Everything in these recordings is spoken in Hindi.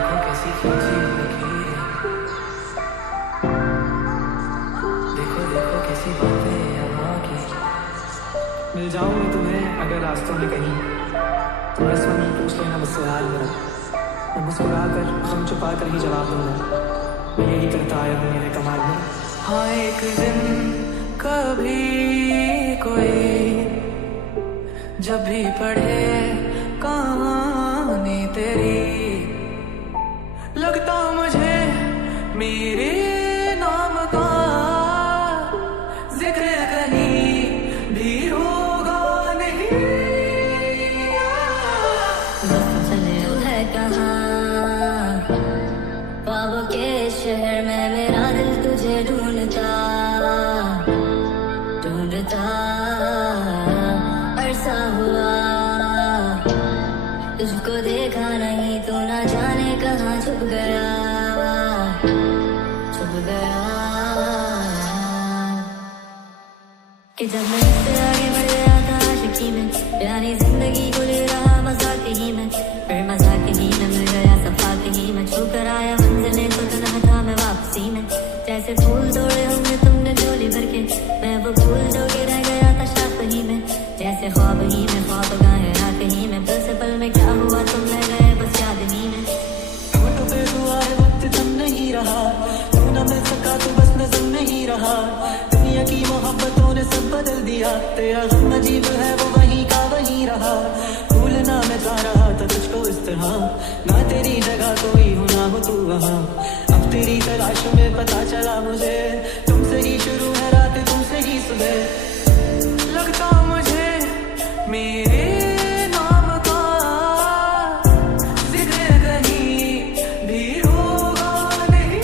देखो कैसी खींची लकीरें, देखो देखो कैसी बातें यहाँ की। मिल जाऊँ मैं तुम्हें अगर रास्तों में कहीं, तो बस वहीं पूछ लेना मुझसे हाल मेरा। मैं मुस्कुरा कर हम छुपा कर ही जवाब दूंगा, मैं यही करता आया हूँ मेरे कमाल में। हाँ एक दिन कभी कोई जब भी पढ़े कहानी तेरी, लगता मुझे मेरे नाम का जिक्र कहीं भी होगा नहीं। चले है कहाँ ख्वाबों के शहर में, मेरा दिल तुझे ढूंढता ढूंढता अरसा हुआ, तुझको देखा नहीं तू ना जाने कहाँ छुप गया छुप गया। कि जब मैं इससे आगे बढ़ गया था आशिकी में, प्यारी जिंदगी को ले रहा मजाक ही में, फिर मजाक ही में मिल गया सफाक ही में, छू कर आया मंजिलें तो तन्हा था मैं वापसी में। जैसे फूल तोड़े होंगे तुमने झोली भर के, मैं वो फूल जो के रह गया था शाख ही में, जैसे ख्वाब ही में ख्वाब गाए रात ही में, पल से पल में क्या हुआ तुम रह गए बस याद ही में। होठों पे दुआ है वक्त थम नहीं रहा, तू न मिल सका तो बस नज़म नहीं रहा, दुनिया की मोहब्बतों ने सब बदल दिया, तेरा गम अजीब है वो वहीं का वहीं रहा। भूलना मैं चाह रहा था तुझको इस तरह, ना तेरी जगह कोई हो ना हो तू वहाँ, अब तेरी तलाश में पता चला मुझे, तुमसे ही शुरू है रात तुमसे ही सुबह। लगता मुझे मेरे नाम का जिक्र कहीं भी होगा नहीं।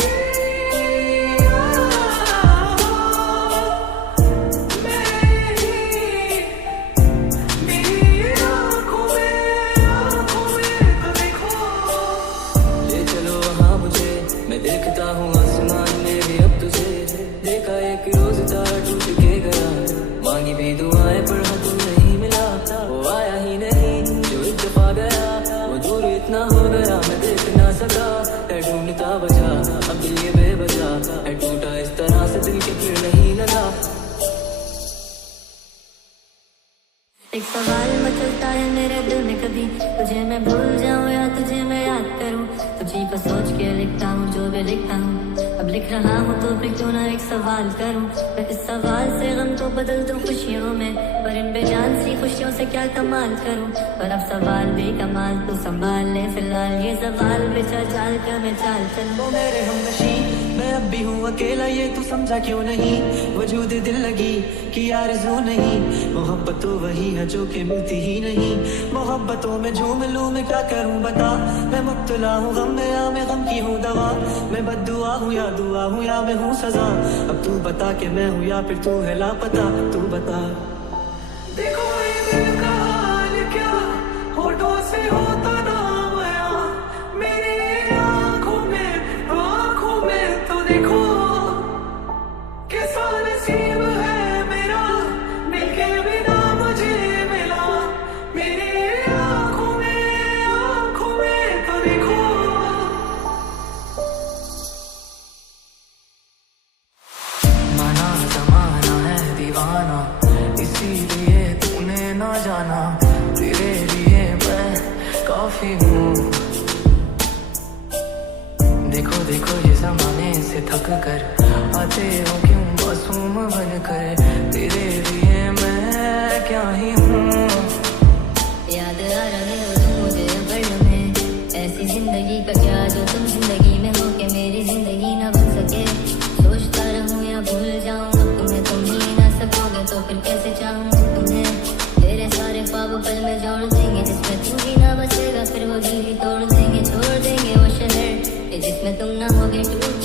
मेरी आँखों में तो देखो, ले चलो वहाँ मुझे, मैं देखता हूँ आसमान में भी अब तुझे, देखा एक रोज तारा टूट के गया, मांगी भी दुआएं पर हाँ तुम नहीं मिला, वो आया ही नहीं जो एक दफा गया, वो दूर इतना हो गया मैं देख ना सका, है ढूंढता बचा अब दिल ये बेबसा, है टूटा इस तरह से दिल के फिर नहीं लगा। एक सवाल मचलता है मेरे दिल में, कभी तुझे मैं भूल जाऊं या तुझे मैं याद करूं, तुझी को सोच के लिखता हूँ जो भी लिखता हूँ, अब लिख रहा हूँ तो फिर क्यों ना एक सवाल करूं, मैं इस सवाल से गम को बदल दूं खुशियों में, पर इन बेजान सी खुशियों से क्या कमाल करूं, पर अब सवाल भी कमाल तू संभाल ले फिलहाल, ये सवाल बेचा चाल का मैं चाल चल। वो मेरे हमनशी मैं अब भी हूँ अकेला, ये तू समझा क्यों नहीं, वजूद दिल लगी कि आरज़ू नहीं, मोहब्बत तो वही है जो कि मिलती ही नहीं, मोहब्बतों में झूम लूँ मैं क्या करूँ बता, मैं मुब्तला हूँ गम में या मैं गम की हूँ दवा, मैं बद्दुआ हूँ या दुआ हूँ या मैं हूँ सजा, अब तू बता कि मैं हूँ या फिर तू है लापता, तू बता। देखो ये दिल का हाल क्या होठों से होता ना बयां, मेरी आँखों में तो देखो कैसा नसीब है मेरा, मिलके बिना मुझे मिला, मेरी आँखों में तो देखो। माना जमाना है दीवाना, इसीलिए तूने ना जाना, तेरे लिए मैं काफी हूँ। देखो देखो ये जमाने से थक कर आते हो क्यों मासूम बनकर, तेरे लिए मैं क्या ही हूँ। याद आ रहे हो तुम मुझे बड़ में, ऐसी जिंदगी का क्या जो तुम जिंदगी में हो के मेरी जिंदगी ना बन सके, सोचता रहूं या भूल जाऊं अब तुम्हें, तुम ही ना सकोगे तो फिर कैसे चाहूं तुम्हें, तेरे सारे ख्वाब पल में जोड़ देंगे, जिसमें तू ही ना बचेगा फिर वो दिल ही तोड़ देंगे, छोड़ देंगे वो शहर जिसमें तुम ना होगे टूट